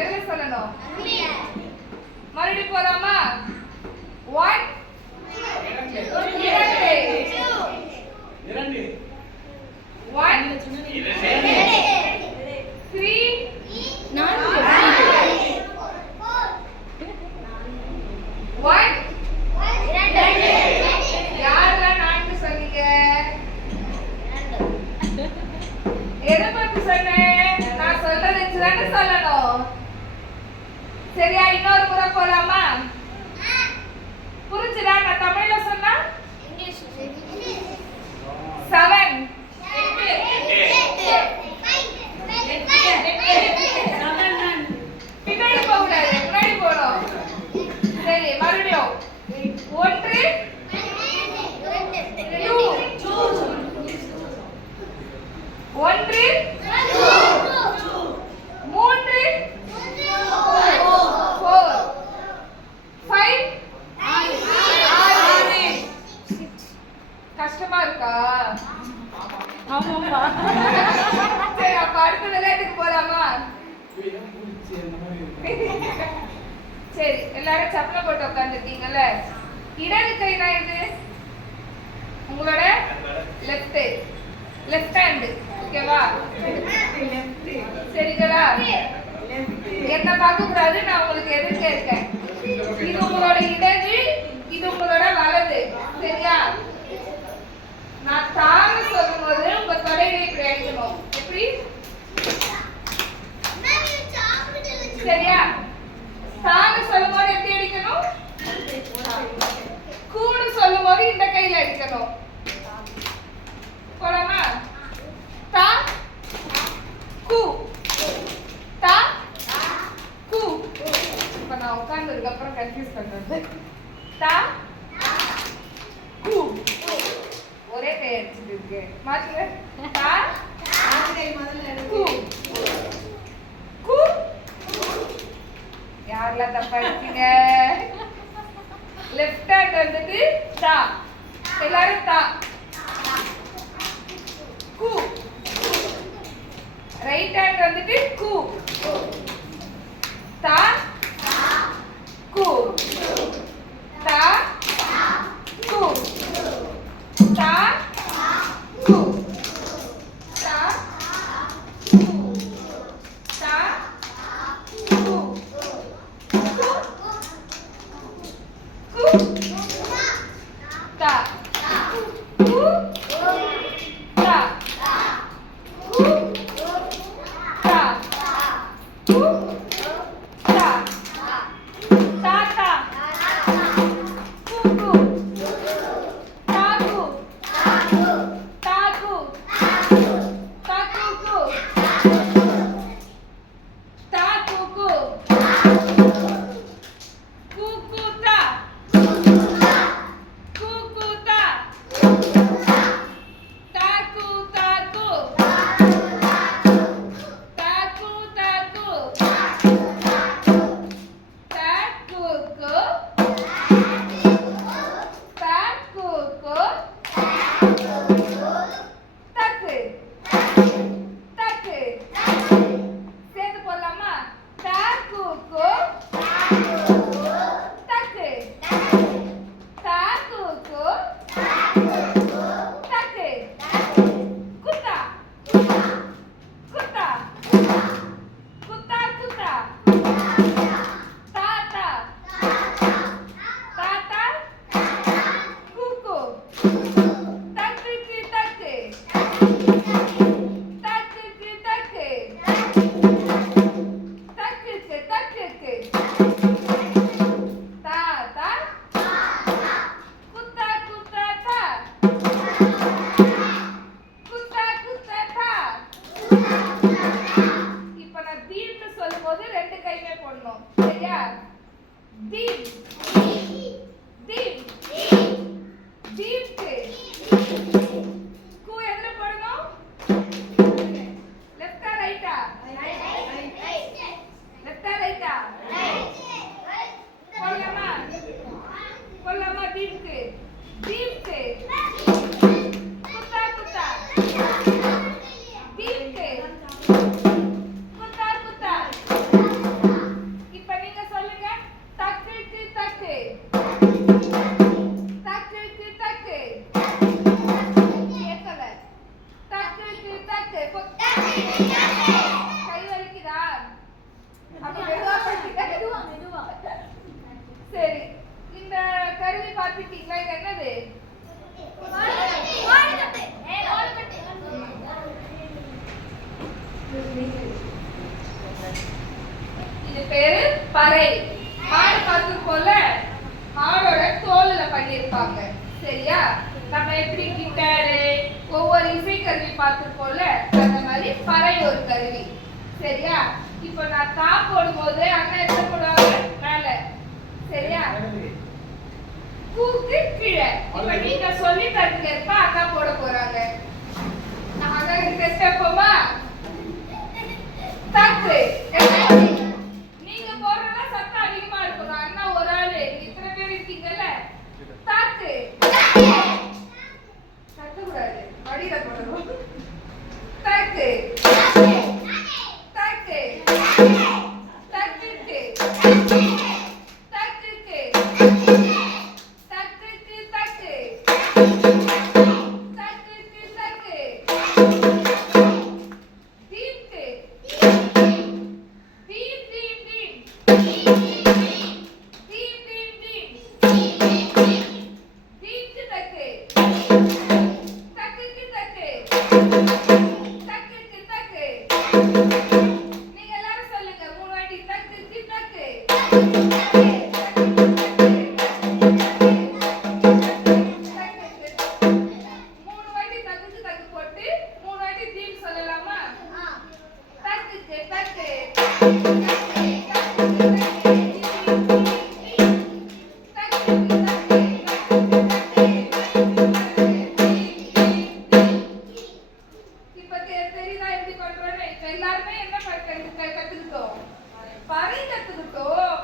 எதுல சொல்லணும்? மறுபடியும் போலாமா? 1 2 1 3 1 யாரெல்லாம் 4 சொன்னீங்க? எதை பத்தி சொன்னேன்? நான் சொல்றதை வச்சுதானே சொல்லணும். சரியா? இன்னொரு முறை போலாமா? புரிஞ்சுதா? நான் தமிழ்ல சொன்னா 7 பின்னாடி போகக்கூடாது, முன்னாடி போகணும். சரி, மறுபடியும் 1 2 1 3 4 5 கஷ்டமா இருக்கா? ஆமாமா. சரி, அப்ப அடுத்த விளையாட்டுக்கு போலாமா? சரி, எல்லாரும் சப்பலை போட்டு உட்காந்துருக்கீங்கல்ல. இடது கைனா இது உங்களோட லெஃப்ட் ஹேண்ட். ஓகேவா? சரிங்களா? என்ன பார்க்க கூடாது, நான் உங்களுக்கு எதிர்க்க இருக்கேன். இது உங்களோட இடது, இது உங்களோட வலது. சரியா? நான் தான்னு சொல்லும்போது உங்க தொடையை இப்படி அடிக்கணும். எப்படி? சரியா? தான்னு சொல்லும்போது எப்படி அடிக்கணும்? கூன்னு சொல்லும்போது இந்த கையில அடிக்கணும். போலாமா? தா கூ தா கூ. இப்ப நான் உட்கார்ந்ததுக்கு அப்புறம் கன்ஃபியூஸ் பண்றது. தா கூ. ஒரே கை அடிச்சிட்டு இருக்கு. மாத்துங்க. தா கூ கூ. யாரெல்லாம் தப்பா அடிச்சீங்க? லெஃப்ட் ஹேண்ட் வந்துட்டு தா. எல்லாரும் தா கூ. ரைட் ஹேண்ட் வந்துட்டு கூ. தா கூ தா கூ தா கூ தா கூ தா கூ கூ தா கூ தா கூ தா கூ தா தாத்தா கூ தாகு தாகு தாகு தாகு கூகுதா கூகுதா தாகு தாகு தாகு தாகு தாகுகு தாகுகு தக்கு தக்கு. சேர்த்து போடலாமா? தாகுகு தக்கு தாகுகு தக்கு. குத்தா குத்தா குத்தா குத்தா. தாத்தா தாத்தா கூக்கு. தக்குக்கு தக்கு தக்குக்கு தக்கு தக்குக்கு தக்குக்கு. தாத்தா குத்தா குத்தா தா குத்தா குத்தா தா. இப்ப நான் தீப்னு சொல்லும்போது 2 கையுமே போடணும். சரியா? தீப் தீப் தீப்க்கு கூ எதுல போடணும்? லெஃப்டா ரைட்டா? லெஃப்டா ரைட்டா? போடலாமா? போடலாமா? தீப்க்கு தீப்க்கு குத்தா குத்தா தீப்க்கு குத்தா குத்தா இது பேரு பறை. மாடு பார்த்துருக்கோம்ல, மாடோட தோல்ல பண்ணியிருப்பாங்க. சரியா? நம்ம எப்படி கிட்டாரு ஒவ்வொரு இசை கருவி பார்த்துருக்கோம்ல, அந்த மாதிரி பறை ஒரு கருவி. சரியா? இப்போ நான் தா போடும்போது அண்ணா என்ன போடுவாங்க? மேல. சரியா? கூக்கு கீழே. இப்ப நீங்க சொல்லி தரதுக்கு அக்கா போட போறாங்க. நான் அக்கா டெஸ்ட் வைப்போமா? தப்பு. நீங்க போடுறதா சத்தம் அதிகமா இருக்கும். அண்ணா ஒரு ஆளு, இத்தனை பேர் இருக்கீங்கல்ல. தாக்கு. கத்த கூடாது, வடியில போடணும். தாக்கு. தாக்கு. தக்குக்கு. தக்குக்கு. தக்குக்கு தக்கு. தக்குக்கு தக்கு. தீப்க்கு. தீப் தீப் தீப். தீப் தீப் தீப். தீப்க்கு தக்கு. தக்குக்கு தக்கு. தக்குக்கு தக்கு. நீங்க எல்லாரும் சொல்லுங்க, 3 வாட்டி தக்குக்கு தக்கு. மூணு வாட்டி தக்குக்கு தக்கு போட்டு 3 வாட்டி தீப் சொல்லலாமா? தக்குக்கு தக்கு. இப்ப தெரியுதா எப்படி பண்றோன்னு? இப்ப எல்லாருமே என்ன கத்துக்கிட்டோம்? பறை கத்துக்கிட்டோம்.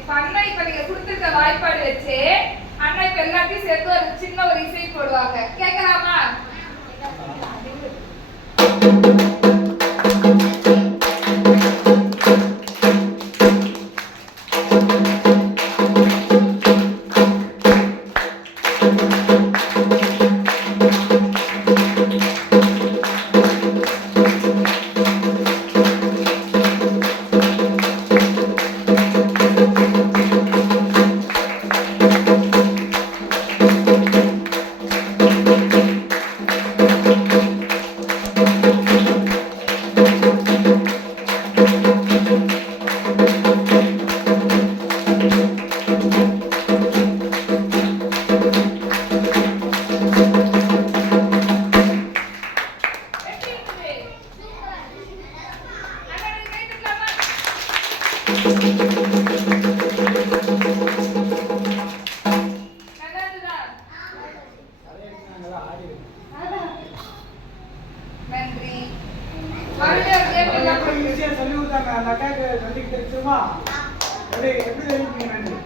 இப்ப அண்ணா இப்ப நீங்க கொடுத்திருக்க வாய்ப்பாடு வச்சு அண்ணா இப்ப எல்லாத்தையும் சேர்த்து ஒரு சின்ன ஒரு இசை போடுவாங்க. கேட்கலாமா? எப்படி இருக்குது? அண்ணா நீங்க கேட்டுக்கலாமா? நல்லா இருக்குதா? நன்றி. மறுபடியும் அதே போல ஈஸியா சொல்லி கொடுத்தாங்க. அந்த அக்காக்கு சொல்லிக்கிட்டு இருக்குமா? எப்படி எப்படி தெரிவிப்பீங்க? நன்றி.